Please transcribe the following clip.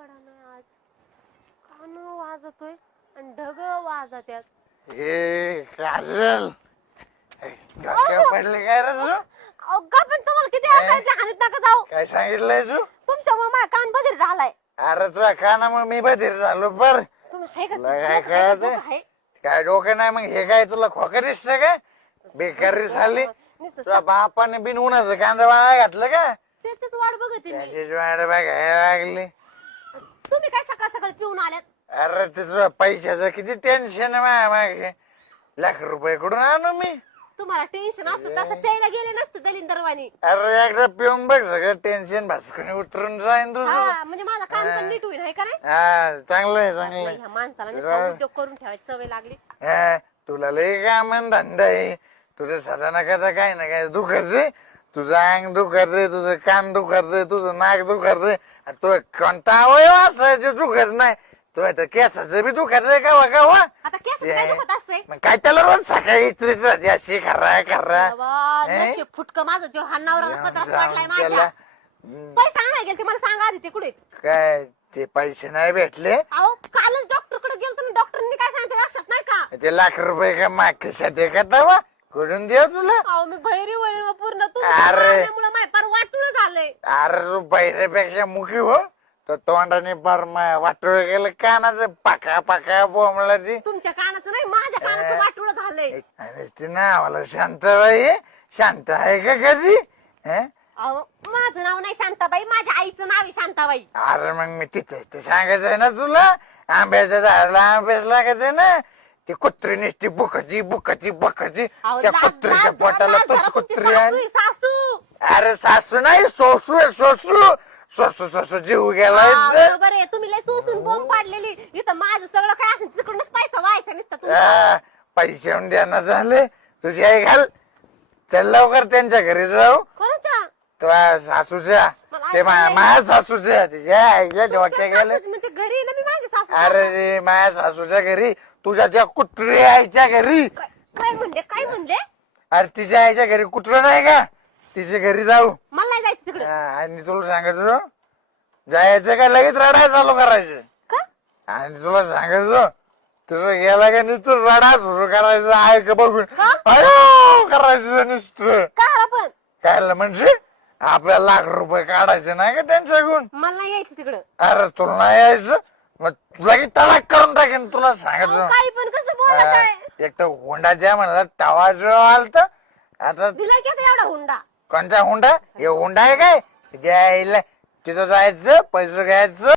पडा नाही आज. कान वाजतोय आणि ढग वाजत्यात. ए काजल डोक्यावर पडले काय रे तू? अहो का पण तुम्हाला किती असायचं हानीत नका जाऊ. काय सांगितलंय तू? तुमच्यामुळे माझा कान बधीर झालाय. अरे तुझ्या कानामुळे मी बधीर झालो बर. तुम्ही हाय का? तुला काय कळत आहे? काय डोकं नाही मग हे काय तुला खोकं दिसत का? बेकारी झाली नुसतं तुझ्या बापाने बिन उन्हाचं कांदा वाळा घातलं का? त्याचीच वाट बघते मी. त्याची वाट बघायला लागली. तुम्ही काय सकाळ सकाळ पिऊन आल्यात? अरे ते तुझ्या पैशाचं किती टेन्शन आहे माझ्या मागे. ₹1,00,000 कुठून आणू मी? तुम्हाला टेन्शन असतं तसं प्यायला गेले नसतं दलिंदरवाणी. अरे एकदा पिऊन बघ सगळं टेन्शन भासकून उतरून जाईन तुझं. हा म्हणजे माझा कान पण नीट होईल हाय का नाही? हा चांगलंय चांगलंय. ह्या माणसाला नुसता उद्योग करून ठेवायची सवय लागली. हा, तुला लय काम धंदा आहे. तुझं सदा ना कदा काय ना काय दुखत तुझं अंग दुखत तुझं कान दुखत तुझं नाक दुखत तो कोणता अवयव असायचं दुखत नाही. तो आता केसाचं बी दुखत आहे का का आता केस काय दुखत असते? मग काय त्याला रोज सकाळी इस्त्री अशी खरा फुटक माझं जो हा नवरा पत्रात पडलाय माझ्या. त्याला पैसा आणाय गेल ते मला सांगा आधी ते कुठे. काय ते पैसे नाही भेटले. अहो कालच डॉक्टर कडे गेलो तुम्ही. डॉक्टरनी काय सांगितलं लक्षात नाही का? ते ₹1,00,000 का माग खिशात आहे का तवा कुठून देऊ तुला? अहो मी बहिरी होईल मग पूर्ण अरे. तुमच्यामुळे माय पार वाटून झालंय. अरे तू पहिल्यापेक्षा मुखी हो. तो तोंडाने पार वाटोळ गेलं कानाचं पाका पाका बोंबला ती. तुमच्या कानाचं नाही माझ्या कानाचं वाटून झालंय. अरे ती नावाला शांताबाई शांत आहे का कधी? अहो माझं नाव नाही शांताबाई. माझ्या आईचं नाव आहे शांताबाई. अरे मग मी तिथे ते सांगायचंय ना तुला. आंब्याच्या झाडाला आंब्याच लागत आहे ना. ती कुत्री नुसती बुकाची बुकाची बकाची अहो, त्या लाज- कुत्रीच्या लाज- पोटाला लाज तोच जरा तुमची कुत्री सासू आहे. आहे, सासू. अरे सासू नाही सोसू आहे सोसू. सोसू सोसू जीव गेलाय. हा, बरोबर आहे. तुम्ही लय सोसून बोंब पाडलेली. इथं माझं सगळं काय असेल तिकडूनच पैसा व्हायचा नुसता तुमचा. पैसे देणं झाले. तुझी आई घाल. चल लवकर त्यांच्या घरी जाऊ. कोणाच्या? तुझ्या सासूच्या मला ते ऐकायला माझ्या सासूच्या तिच्या आईच्या डोक्या गेले. सासूची म्हणजे घरी आहे ना मी माझी सासू. अरे रे माझ्या सासूच्या घरी तुझ्या त्या कुत्री आईच्या घरी. काय म्हणले काय म्हणले? अरे तिच्या आईच्या घरी कुत्र नाही का? तिच्या घरी जाऊ. मला नाही जायचं तिकडे. आणि तुला सांगायचो जायचं का लगेच रडाय चालू करायचं. का? आणि तुला सांगायचो तुझं गेला का नुसतं रडा सुरू करायचं आहे का बघून का? अयो करायचं नुसतं. काय पण काय म्हणजे आपल्याला ₹1,00,000 काढायचे नाही का त्यांच्याकडून? मला नाही यायचं तिकडं. अरे तुला नाही यायचं मग लगेच तलाक करून टाकेन तुला अहो, सांगायचं. काही पण कसं बोलत आहे? एक तर हुंडा द्या म्हणला तवा जो आलत आता. दिला की आता एवढा हुंडा? कोणता हुंडा? हे हुंडा आहे काय द्यायला? तिथं जायचं पैसे घ्यायचं